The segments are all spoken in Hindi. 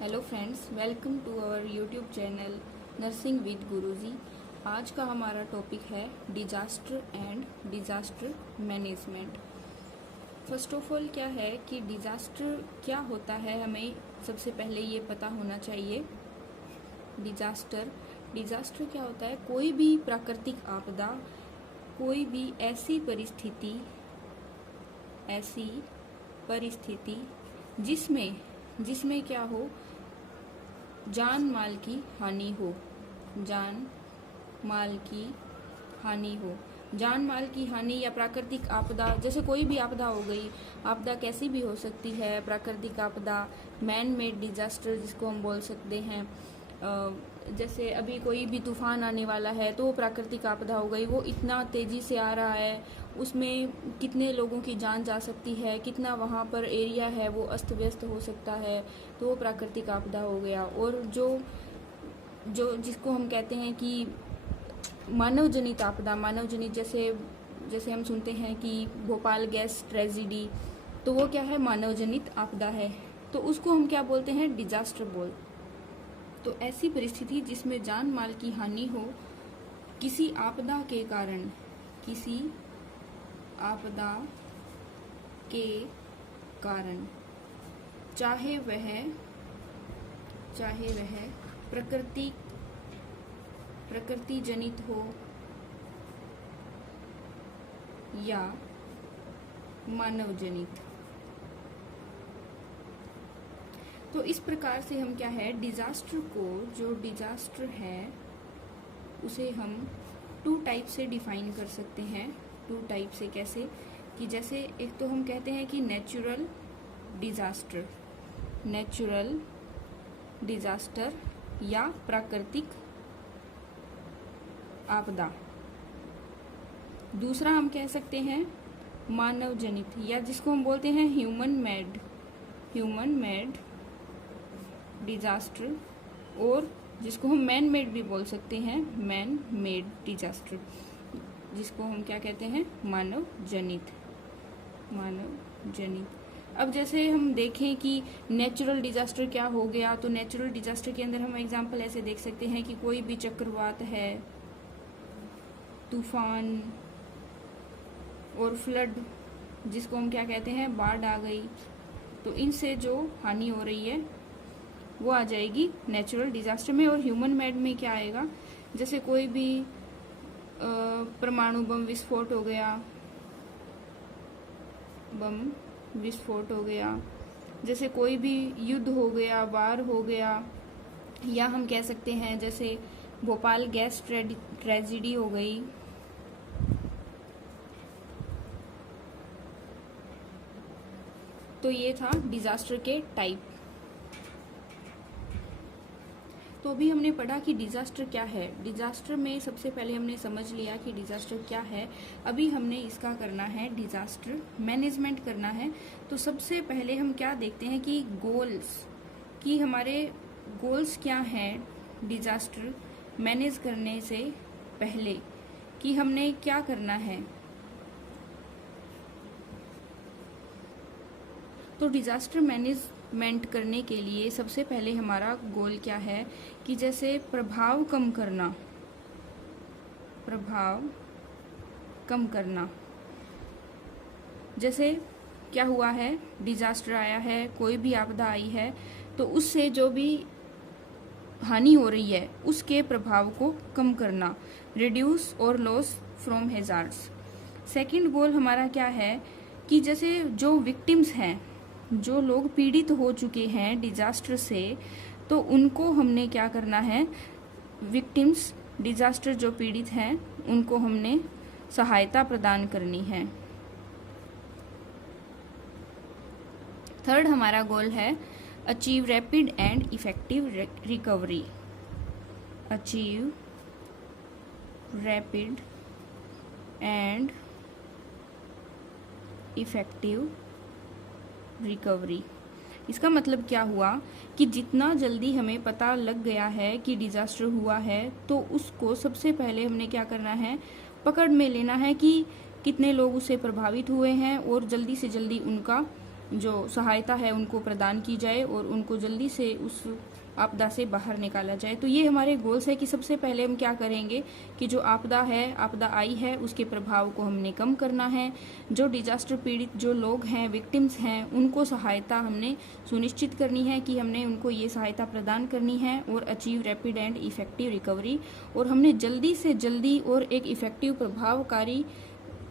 Hello friends, welcome to our YouTube channel nursing with Guruji. आज का हमारा टॉपिक है disaster and disaster management. First of all क्या है कि डिजास्टर क्या होता है, हमें सबसे पहले ये पता होना चाहिए। डिजास्टर क्या होता है? कोई भी प्राकृतिक आपदा, कोई भी ऐसी परिस्थिति जिसमें क्या हो, जान माल की हानि हो। जान माल की हानि या प्राकृतिक आपदा, जैसे कोई भी आपदा हो गई। आपदा कैसी भी हो सकती है, प्राकृतिक आपदा, मैन मेड डिजास्टर जिसको हम बोल सकते हैं। जैसे अभी कोई भी तूफान आने वाला है तो वो प्राकृतिक आपदा हो गई। वो इतना तेजी से आ रहा है, उसमें कितने लोगों की जान जा सकती है, कितना वहाँ पर एरिया है वो अस्त व्यस्त हो सकता है, तो वो प्राकृतिक आपदा हो गया। और जो जिसको हम कहते हैं कि मानव जनित आपदा, जैसे हम सुनते हैं कि भोपाल गैस ट्रेजिडी, तो वो क्या है? मानव जनित आपदा है। तो उसको हम क्या बोलते हैं? डिजास्टर। तो ऐसी परिस्थिति जिसमें जान माल की हानि हो किसी आपदा के कारण, चाहे वह प्रकृति जनित हो या मानव जनित। तो इस प्रकार से हम क्या है, डिजास्टर है उसे हम 2 टाइप से डिफाइन कर सकते हैं। 2 टाइप से कैसे? कि जैसे एक तो हम कहते हैं कि नेचुरल डिजास्टर या प्राकृतिक आपदा। दूसरा हम कह सकते हैं मानव जनित, या जिसको हम बोलते हैं ह्यूमन मेड डिजास्टर, और जिसको हम मैन मेड भी बोल सकते हैं, मैन मेड डिजास्टर, जिसको हम क्या कहते हैं? मानव जनित। अब जैसे हम देखें कि नेचुरल डिजास्टर क्या हो गया, तो नेचुरल डिजास्टर के अंदर हम एग्जांपल ऐसे देख सकते हैं कि कोई भी चक्रवात है, तूफान और फ्लड, जिसको हम क्या कहते हैं? बाढ़ आ गई, तो इनसे जो हानि हो रही है वो आ जाएगी नेचुरल डिजास्टर में। और ह्यूमन मेड में क्या आएगा? जैसे कोई भी परमाणु बम विस्फोट हो गया, जैसे कोई भी युद्ध हो गया, वार हो गया, या हम कह सकते हैं जैसे भोपाल गैस ट्रेजिडी हो गई। तो ये था डिजास्टर के टाइप। तो अभी हमने पढ़ा कि डिजास्टर क्या है। डिजास्टर में सबसे पहले हमने समझ लिया कि डिजास्टर क्या है। अभी हमने इसका करना है डिजास्टर मैनेजमेंट करना है। तो सबसे पहले हम क्या देखते हैं कि हमारे गोल्स क्या हैं डिजास्टर मैनेज करने से पहले, कि हमने क्या करना है। तो डिजास्टर मैनेजमेंट करने के लिए सबसे पहले हमारा गोल क्या है कि जैसे प्रभाव कम करना। जैसे क्या हुआ है, डिजास्टर आया है, कोई भी आपदा आई है, तो उससे जो भी हानि हो रही है उसके प्रभाव को कम करना, रिड्यूस और loss from hazards. Second goal हमारा क्या है कि जैसे जो विक्टिम्स हैं, जो लोग पीड़ित हो चुके हैं डिजास्टर से, तो उनको हमने क्या करना है? विक्टिम्स, डिजास्टर जो पीड़ित हैं, उनको हमने सहायता प्रदान करनी है। थर्ड हमारा गोल है achieve rapid and effective recovery. Achieve rapid and effective recovery. इसका मतलब क्या हुआ कि जितना जल्दी हमें पता लग गया है कि डिजास्टर हुआ है, तो उसको सबसे पहले हमने क्या करना है? पकड़ में लेना है कि कितने लोग उससे प्रभावित हुए हैं और जल्दी से जल्दी उनका जो सहायता है उनको प्रदान की जाए और उनको जल्दी से उस आपदा से बाहर निकाला जाए। तो ये हमारे गोल्स है कि सबसे पहले हम क्या करेंगे कि जो आपदा है, आपदा आई है, उसके प्रभाव को हमने कम करना है। जो डिजास्टर पीड़ित जो लोग हैं, विक्टिम्स हैं, उनको सहायता हमने सुनिश्चित करनी है कि हमने उनको ये सहायता प्रदान करनी है और achieve rapid and effective recovery, और हमने जल्दी से जल्दी और एक इफेक्टिव प्रभावकारी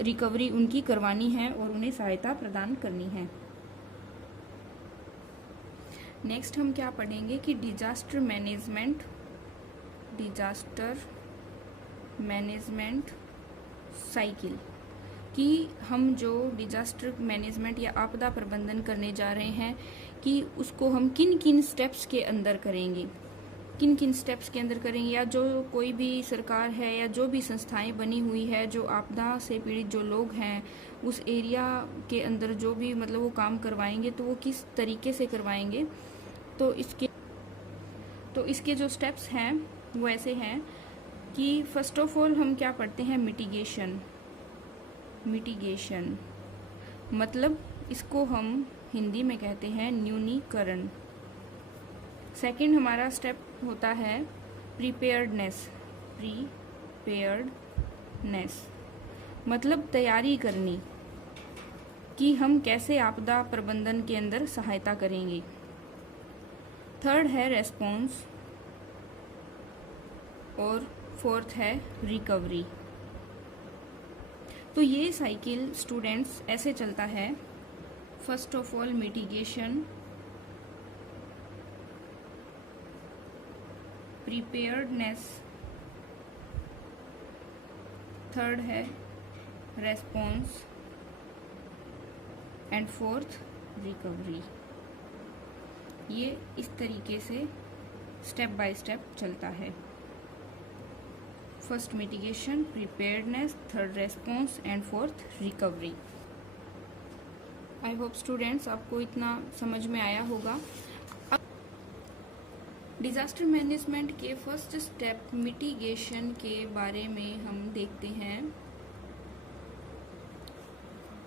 रिकवरी उनकी करवानी है और उन्हें सहायता प्रदान करनी है। नेक्स्ट हम क्या पढ़ेंगे कि डिजास्टर मैनेजमेंट साइकिल, कि हम जो डिजास्टर मैनेजमेंट या आपदा प्रबंधन करने जा रहे हैं कि उसको हम किन किन स्टेप्स के अंदर करेंगे, या जो कोई भी सरकार है या जो भी संस्थाएं बनी हुई है जो आपदा से पीड़ित जो लोग हैं उस एरिया के अंदर जो भी मतलब वो काम करवाएंगे तो वो किस तरीके से करवाएंगे। तो इसके जो स्टेप्स हैं वो ऐसे हैं कि फर्स्ट ऑफ ऑल हम क्या पढ़ते हैं, मिटिगेशन मतलब इसको हम हिंदी में कहते हैं न्यूनीकरण। सेकंड हमारा स्टेप होता है प्रिपेयर्डनेस मतलब तैयारी करनी कि हम कैसे आपदा प्रबंधन के अंदर सहायता करेंगे। थर्ड है रेस्पॉन्स और फोर्थ है रिकवरी। तो ये साइकिल स्टूडेंट्स ऐसे चलता है, first of all mitigation, preparedness, third है रेस्पॉन्स एंड फोर्थ रिकवरी। ये इस तरीके से स्टेप बाय स्टेप चलता है, first mitigation, preparedness, third response and fourth recovery. I hope students आपको इतना समझ में आया होगा। डिजास्टर मैनेजमेंट के फर्स्ट स्टेप मिटिगेशन के बारे में हम देखते हैं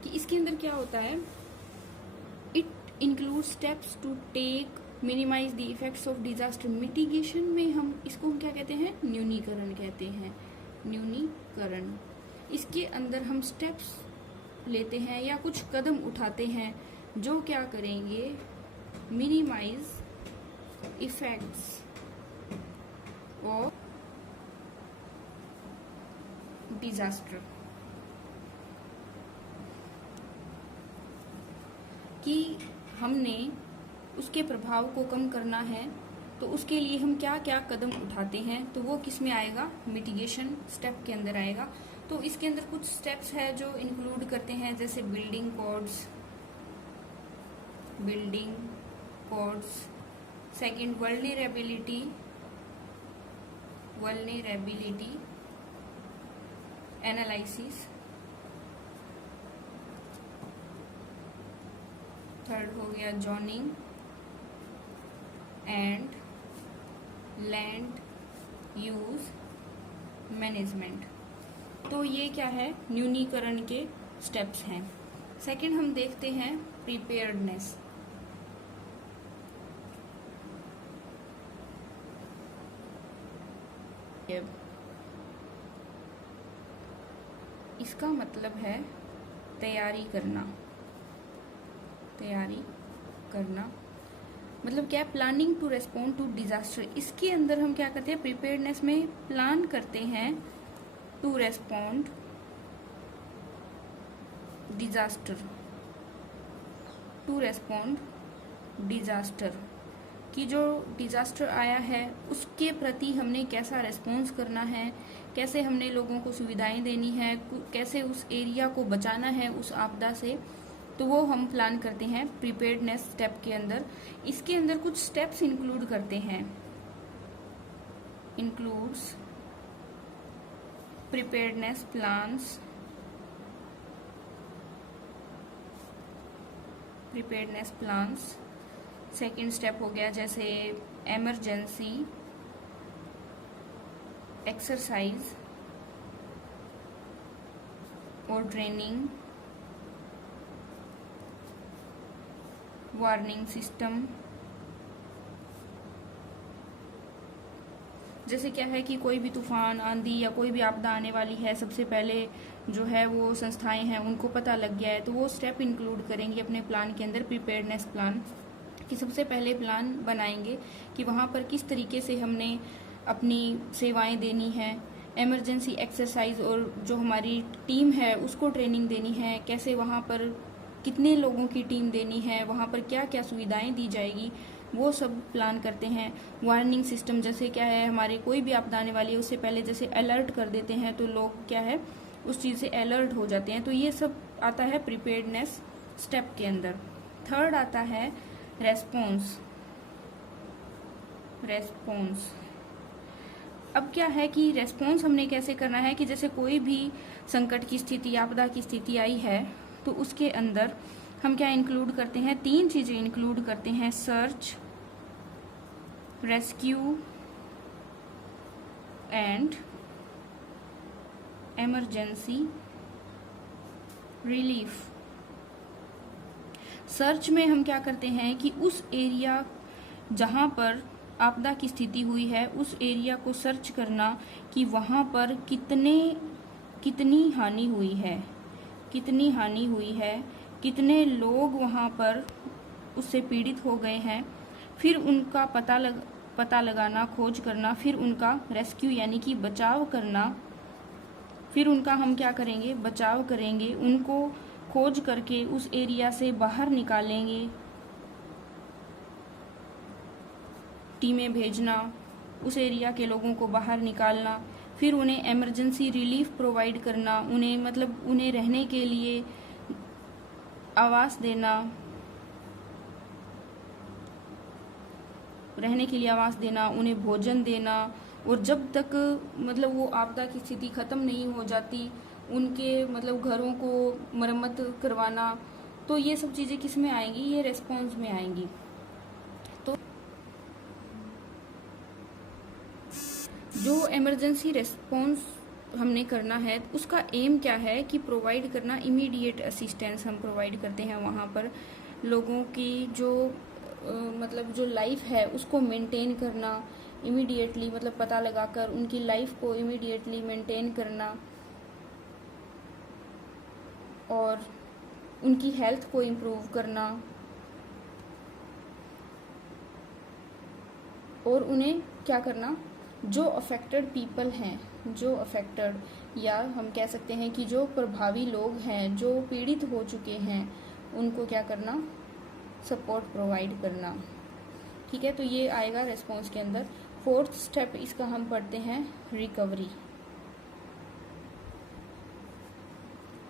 कि इसके अंदर क्या होता है। It include steps to take minimize the effects of disaster mitigation में हम इसको क्या कहते हैं, न्यूनीकरण कहते हैं, न्यूनीकरण। इसके अंदर हम स्टेप्स लेते हैं या कुछ कदम उठाते हैं जो क्या करेंगे, मिनिमाइज इफेक्ट्स ऑफ डिजास्टर, कि हमने उसके प्रभाव को कम करना है तो उसके लिए हम क्या क्या कदम उठाते हैं, तो वो किस में आएगा, मिटिगेशन स्टेप के अंदर आएगा। तो इसके अंदर कुछ स्टेप्स है जो इंक्लूड करते हैं, जैसे building codes, second vulnerability analysis, third हो गया zoning and land use management. तो ये क्या है, न्यूनीकरण के स्टेप्स हैं। सेकंड हम देखते हैं प्रिपेयर्डनेस। इसका मतलब है तैयारी करना मतलब क्या, planning to respond to disaster. इसके अंदर हम क्या करते हैं, प्रिपेयर्डनेस में प्लान करते हैं टू रेस्पॉन्ड डिजास्टर, कि जो डिजास्टर आया है उसके प्रति हमने कैसा रेस्पॉन्स करना है, कैसे हमने लोगों को सुविधाएं देनी है, कैसे उस एरिया को बचाना है उस आपदा से, तो वो हम प्लान करते हैं प्रिपेयर्डनेस स्टेप के अंदर। इसके अंदर कुछ स्टेप्स इंक्लूड करते हैं, includes preparedness plans. Second step हो गया जैसे इमरजेंसी एक्सरसाइज और ट्रेनिंग वार्निंग सिस्टम। जैसे क्या है कि कोई भी तूफान, आंधी या कोई भी आपदा आने वाली है, सबसे पहले जो है वो संस्थाएं हैं उनको पता लग गया है, तो वो स्टेप इंक्लूड करेंगे अपने प्लान के अंदर, प्रिपेयर्डनेस प्लान, कि सबसे पहले प्लान बनाएंगे कि वहाँ पर किस तरीके से हमने अपनी सेवाएं देनी है, इमरजेंसी एक्सरसाइज, और जो हमारी टीम है उसको ट्रेनिंग देनी है, कैसे वहाँ पर कितने लोगों की टीम देनी है, वहाँ पर क्या क्या सुविधाएं दी जाएगी, वो सब प्लान करते हैं। वार्निंग सिस्टम, जैसे क्या है हमारे कोई भी आपदा आने वाली है उससे पहले जैसे अलर्ट कर देते हैं तो लोग क्या है उस चीज़ से अलर्ट हो जाते हैं, तो ये सब आता है प्रिपेयर्डनेस स्टेप के अंदर। थर्ड आता है रेस्पॉन्स। अब क्या है कि रेस्पॉन्स हमने कैसे करना है कि जैसे कोई भी संकट की स्थिति, आपदा की स्थिति आई है तो उसके अंदर हम क्या इंक्लूड करते हैं, 3 चीजें इंक्लूड करते हैं, search, rescue and emergency relief. Search में हम क्या करते हैं कि उस एरिया जहां पर आपदा की स्थिति हुई है उस एरिया को सर्च करना कि वहां पर कितनी हानि हुई है, कितने लोग वहां पर उससे पीड़ित हो गए हैं, फिर उनका पता लगाना, खोज करना, फिर उनका रेस्क्यू यानी कि बचाव करना, फिर उनका हम क्या करेंगे, बचाव करेंगे, उनको खोज करके उस एरिया से बाहर निकालेंगे, टीमें भेजना, उस एरिया के लोगों को बाहर निकालना, फिर उन्हें इमरजेंसी रिलीफ प्रोवाइड करना, उन्हें रहने के लिए आवास देना, उन्हें भोजन देना, और जब तक वो आपदा की स्थिति खत्म नहीं हो जाती उनके घरों को मरम्मत करवाना, तो ये सब चीजें किस में आएंगी, ये रेस्पॉन्स में आएंगी। तो जो इमरजेंसी रेस्पॉन्स हमने करना है उसका एम क्या है कि प्रोवाइड करना इमीडिएट असिस्टेंस हम प्रोवाइड करते हैं वहाँ पर लोगों की जो जो लाइफ है उसको मेंटेन करना इमीडिएटली, पता लगाकर उनकी लाइफ को इमीडिएटली मेंटेन करना और उनकी हेल्थ को इम्प्रूव करना, और उन्हें क्या करना, जो अफेक्टेड पीपल हैं, जो अफेक्टेड या हम कह सकते हैं कि जो प्रभावी लोग हैं, जो पीड़ित हो चुके हैं, उनको क्या करना, सपोर्ट प्रोवाइड करना। ठीक है, तो ये आएगा रेस्पॉन्स के अंदर। फोर्थ स्टेप इसका हम पढ़ते हैं रिकवरी।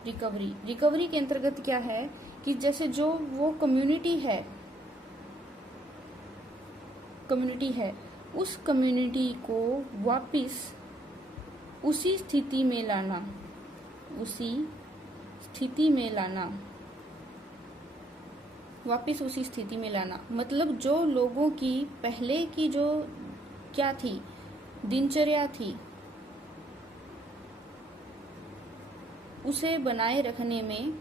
रिकवरी के अंतर्गत क्या है कि जैसे जो वो कम्युनिटी है उस कम्युनिटी को वापस उसी स्थिति में लाना, मतलब जो लोगों की पहले की जो क्या थी, दिनचर्या थी, उसे बनाए रखने में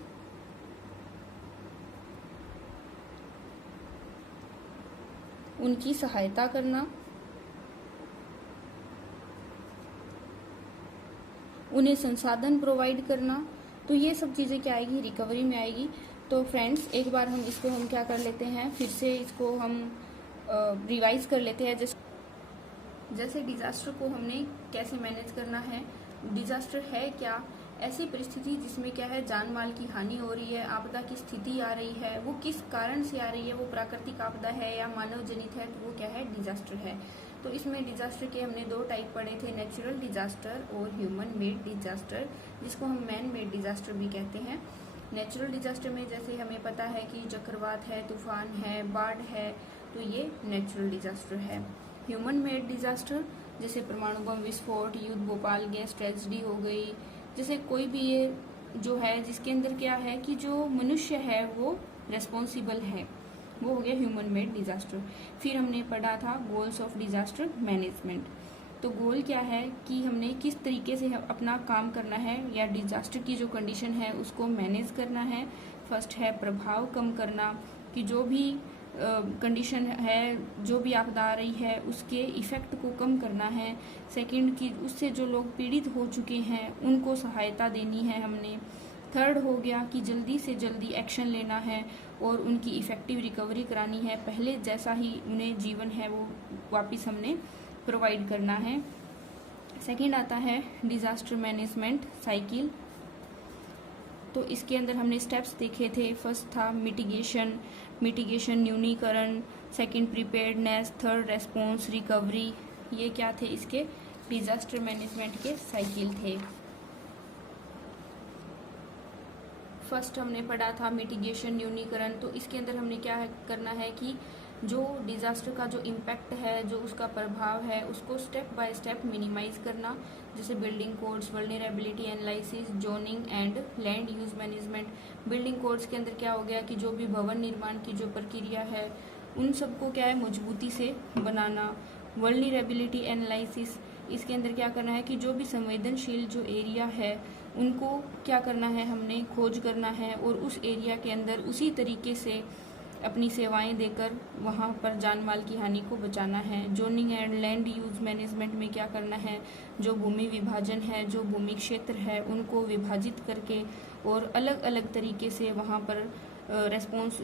उनकी सहायता करना, उन्हें संसाधन प्रोवाइड करना, तो ये सब चीज़ें क्या आएगी, रिकवरी में आएगी। तो फ्रेंड्स एक बार हम इसको क्या कर लेते हैं, फिर से इसको हम रिवाइज कर लेते हैं। जैसे डिजास्टर को हमने कैसे मैनेज करना है, डिजास्टर है क्या, ऐसी परिस्थिति जिसमें क्या है जान माल की हानि हो रही है, आपदा की स्थिति आ रही है, वो किस कारण से आ रही है, वो प्राकृतिक आपदा है या मानव जनित है, तो वो क्या है, डिजास्टर है। तो इसमें डिजास्टर के हमने 2 टाइप पढ़े थे, नेचुरल डिजास्टर और ह्यूमन मेड डिजास्टर, जिसको हम मैन मेड डिजास्टर भी कहते हैं। नेचुरल डिजास्टर में जैसे हमें पता है कि चक्रवात है, तूफान है, बाढ़ है, तो ये नेचुरल डिजास्टर है। ह्यूमन मेड डिजास्टर जैसे परमाणु बम विस्फोट, युद्ध, भोपाल गैस ट्रेजेडी हो गई, जैसे कोई भी ये जो है जिसके अंदर क्या है कि जो मनुष्य है वो रेस्पॉन्सिबल है, वो हो गया ह्यूमन मेड डिजास्टर। फिर हमने पढ़ा था गोल्स ऑफ डिजास्टर मैनेजमेंट। तो गोल क्या है कि हमने किस तरीके से अपना काम करना है या डिजास्टर की जो कंडीशन है उसको मैनेज करना है। फर्स्ट है प्रभाव कम करना, कि जो भी कंडीशन है, जो भी आपदा आ रही है उसके इफ़ेक्ट को कम करना है। सेकंड कि उससे जो लोग पीड़ित हो चुके हैं उनको सहायता देनी है हमने। थर्ड हो गया कि जल्दी से जल्दी एक्शन लेना है और उनकी इफ़ेक्टिव रिकवरी करानी है, पहले जैसा ही उन्हें जीवन है वो वापस हमने प्रोवाइड करना है। सेकंड आता है डिज़ास्टर मैनेजमेंट साइकिल। तो इसके अंदर हमने स्टेप्स देखे थे। फर्स्ट था मिटिगेशन न्यूनीकरण, second preparedness, third response, recovery. ये क्या थे इसके डिज़ास्टर मैनेजमेंट के साइकिल थे। फर्स्ट हमने पढ़ा था मिटिगेशन न्यूनीकरण। तो इसके अंदर हमने क्या करना है कि जो डिज़ास्टर का जो इम्पैक्ट है, जो उसका प्रभाव है, उसको स्टेप बाय स्टेप मिनिमाइज करना, जैसे building codes, vulnerability analysis, zoning and land use management. Building codes के अंदर क्या हो गया कि जो भी भवन निर्माण की जो प्रक्रिया है उन सबको क्या है मजबूती से बनाना। वल्नरेबिलिटी एनालिसिस, इसके अंदर क्या करना है कि जो भी संवेदनशील जो एरिया है उनको क्या करना है, हमने खोज करना है और उस एरिया के अंदर उसी तरीके से अपनी सेवाएं देकर वहाँ पर जान माल की हानि को बचाना है। Zoning and land use management में क्या करना है, जो भूमि विभाजन है, जो भूमि क्षेत्र है उनको विभाजित करके और अलग अलग तरीके से वहाँ पर रेस्पॉन्स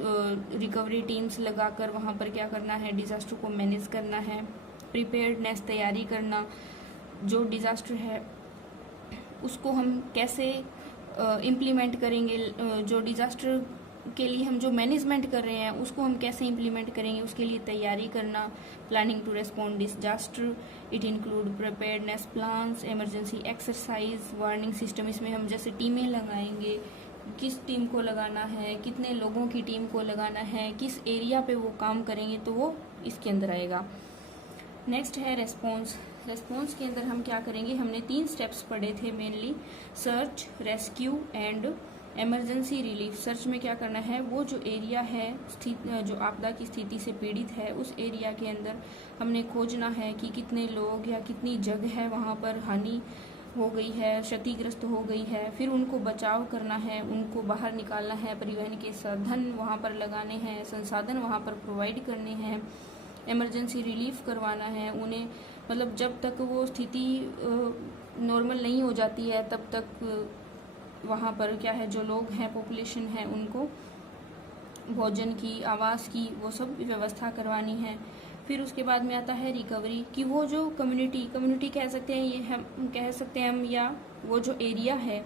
रिकवरी टीम्स लगाकर वहाँ पर क्या करना है, डिज़ास्टर को मैनेज करना है। प्रिपेयर्डनेस तैयारी करना, जो डिज़ास्टर है उसको हम कैसे इम्प्लीमेंट करेंगे, जो डिज़ास्टर के लिए हम जो मैनेजमेंट कर रहे हैं उसको हम कैसे इम्प्लीमेंट करेंगे, उसके लिए तैयारी करना। Planning to respond disaster, it include preparedness plans, emergency exercise, warning system. इसमें हम जैसे टीमें लगाएंगे, किस टीम को लगाना है, कितने लोगों की टीम को लगाना है, किस एरिया पे वो काम करेंगे, तो वो इसके अंदर आएगा। नेक्स्ट है रेस्पॉन्स। रेस्पॉन्स के अंदर हम क्या करेंगे, हमने 3 स्टेप्स पढ़े थे mainly, search, rescue and emergency relief. Search में क्या करना है, वो जो एरिया है जो आपदा की स्थिति से पीड़ित है उस एरिया के अंदर हमने खोजना है कि कितने लोग या कितनी जगह है वहाँ पर हानि हो गई है, क्षतिग्रस्त हो गई है। फिर उनको बचाव करना है, उनको बाहर निकालना है, परिवहन के साधन वहाँ पर लगाने हैं, संसाधन वहाँ पर प्रोवाइड करने हैं, इमरजेंसी रिलीफ करवाना है उन्हें। मतलब जब तक वो स्थिति नॉर्मल नहीं हो जाती है तब तक वहाँ पर क्या है, जो लोग हैं पॉपुलेशन है उनको भोजन की, आवास की, वो सब व्यवस्था करवानी है। फिर उसके बाद में आता है रिकवरी, कि वो जो कम्युनिटी कह सकते हैं, ये हम कह सकते हैं हम, या वो जो एरिया है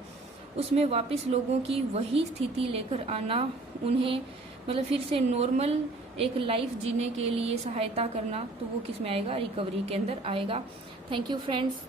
उसमें वापस लोगों की वही स्थिति लेकर आना, उन्हें मतलब फिर से नॉर्मल एक लाइफ जीने के लिए सहायता करना, तो वो किस में आएगा, रिकवरी के अंदर आएगा। Thank you friends.